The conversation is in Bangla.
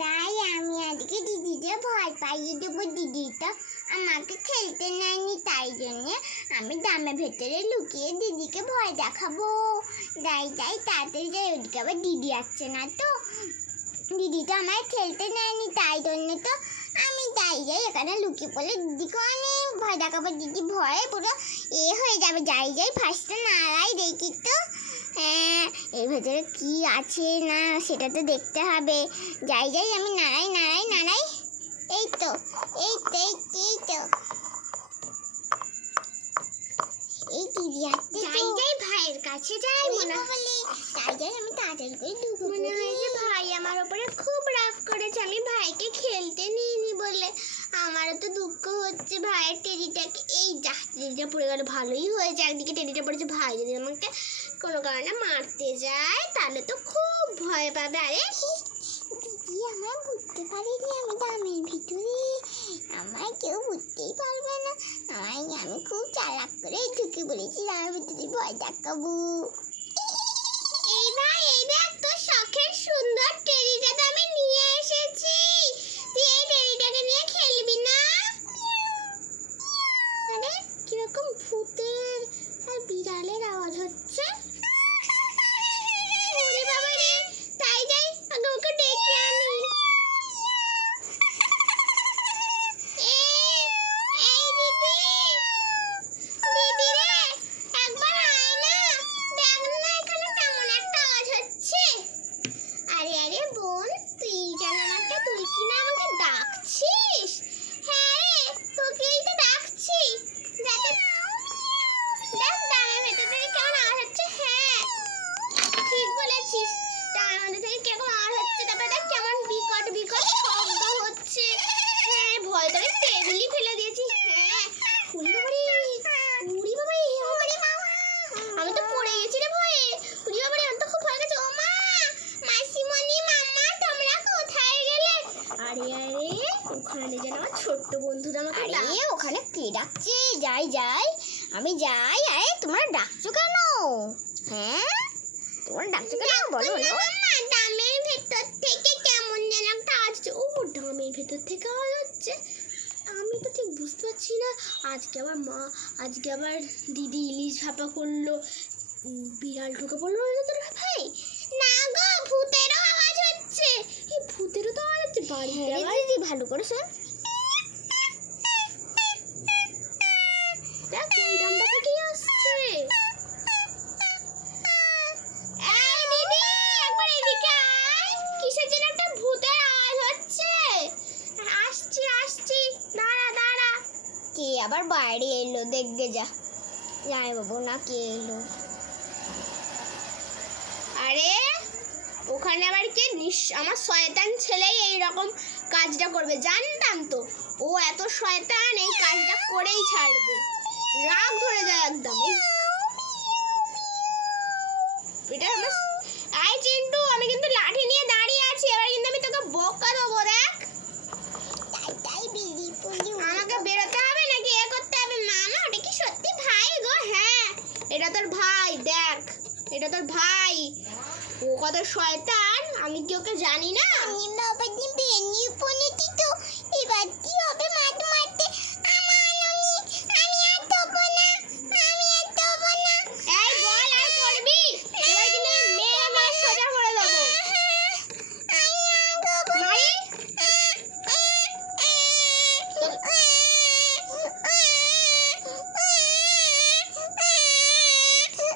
তাই আমি আজকে দিদিকে ভয় পাইয়ে দেবো। দিদি তো আমাকে খেলতে নেয়নি, তাই জন্যে আমি দামের ভেতরে লুকিয়ে দিদিকে ভয় দেখাবো। তাই তাড়াতাড়ি যাই, ওদিকে আবার দিদি আসছে না তো। দিদি তো আমায় খেলতে নেয়নি, তাই জন্যে তো আমি যাই এখানে লুকিয়ে পড়লে দিদিকে অনেক ভয় দেখাবো। দিদি ভয়ে পুরো হয়ে যাবে। যাই ফার্স্টে নাড়াই দেখি তো। হ্যাঁ, এর ভেতরে কি আছে না সেটা তো দেখতে হবে। যাই আমি নাড়াই। এই তো এই দিদি আসছে। যাই ভাইয়ের কাছে যাই মনে বলে। যাই আমি তাড়াতাড়ি করে ঢুকে মনে হয় যে ভাই আমার উপরে খুব রাগ করেছে, আমি ভাইকে খেলতে নিইনি বলে। আমারও তো দুঃখ হচ্ছে ভাইয়ের টেডিটাকে। এই যা, টেডিটা পড়ে গেল, ভালোই হয়েছে একদিকে টেডিটা পড়েছে। ভাই যদি আমাকে কোনো কারণে মারতে যায় তাহলে তো খুব ভয় পাবে। আরে দিদি আমায় বুঝতে পারিনি আমি দামের ভিতরে, আমায় কেউ বুঝতেই পারবে না। আমি খুব চালাক করে ঢুকে বলেছি দামের ভিতরে ভয় দেখাবো। এই ভাই, এই দেখ তোর শখের সুন্দর টেডিটা তো আমি নিয়ে এসেছি। তুই এই টেডিটাকে নিয়ে খেলবি না? আরে কিরকম ভূতের আর বিড়ালের আওয়াজ হচ্ছে। ওরে বাবা রে, তাই যাই আগে ওকে ডেকে আনি। এই দিদি রে, একবার আয় না, দেখ না এখানে কেমন একটা আওয়াজ হচ্ছে। আরে বোন, তুই যেন আমাকে, তুই কি না আমাকে ডাকছিস? হ্যাঁ রে, তোকেই তো ডাকছি। দেখ দামের ভেতর থেকে কেমন আওয়াজ হচ্ছে। হ্যাঁ ঠিক বলেছিস, দামের মধ্যে থেকে কেমন আওয়াজ হচ্ছে। তারপরে দেখ কেমন বিকট শব্দ হচ্ছে। হ্যাঁ, ভয় তো আমি টেবিলই ফেলে দিয়েছি। হ্যাঁ, উড়ি বাবা আমি তো পড়ে গেছি রে ভয়ে। উড়ি বাবা রে, আমি তো খুব ভয় গেছে। ও মা, মাসিমণি, মাম্মা, তোমরা কোথায় গেলে? আরে ওখানে যেন আমার ছোট্ট বন্ধুরা আমাকে ডাকে। ওখানে কে ডাকছে? যাই আমি যাই। আরে তোমরা ডাকছো কেন? হ্যাঁ, তোমরা ডাকছো কেন বলো। দামের ভেতর থেকে কেমন যেন একটা আওয়াজ হচ্ছে। ও, দামের ভেতর থেকে আওয়াজ হচ্ছে, আমি তো ঠিক বুঝতে পারছি না। আজকে আবার দিদি ইলিশ ভাপা করলো, বিড়াল ঢুকে পড়লো তোর ভাই। না গো, ভূতেরও আওয়াজ হচ্ছে। এই ভূতেরও তো আওয়াজ হচ্ছে বাড়িতে। দিদি ভালো করে শোন, দেখ ওই ডামটা থেকেই আসছে। এই দিদি, একবার এদিকে আয়। কিসের জন্য একটা ভূতের আওয়াজ হচ্ছে? আসছি, দাঁড়া। কে আবার বাইরে এলো দেখবে যা। যাই বাবু না, কে এলো? আরে ওখানে আবার কে? আমার শয়তান ছেলেই এইরকম কাজটা করবে, জানতাম তো। ও এত শয়তান, এই কাজটা করেই ছাড়বে। রাগ ধরে যায় একদম। এটা আমার আই চিন্টু, আমি কিন্তু লাঠি নিয়ে দাঁড়িয়ে আছি। এবার কিন্তু আমি তোকে বকা দেবো। দেখ তাই বিলি পুলি আমাকে বেরোতে হবে নাকি এ করতে হবে? মামা, ওটা কি সত্যি ভাই গো? হ্যাঁ, এটা তোর ভাই। দেখ, এটা তোর ভাই। ও কত শয়তান, আমি কি ওকে জানি না?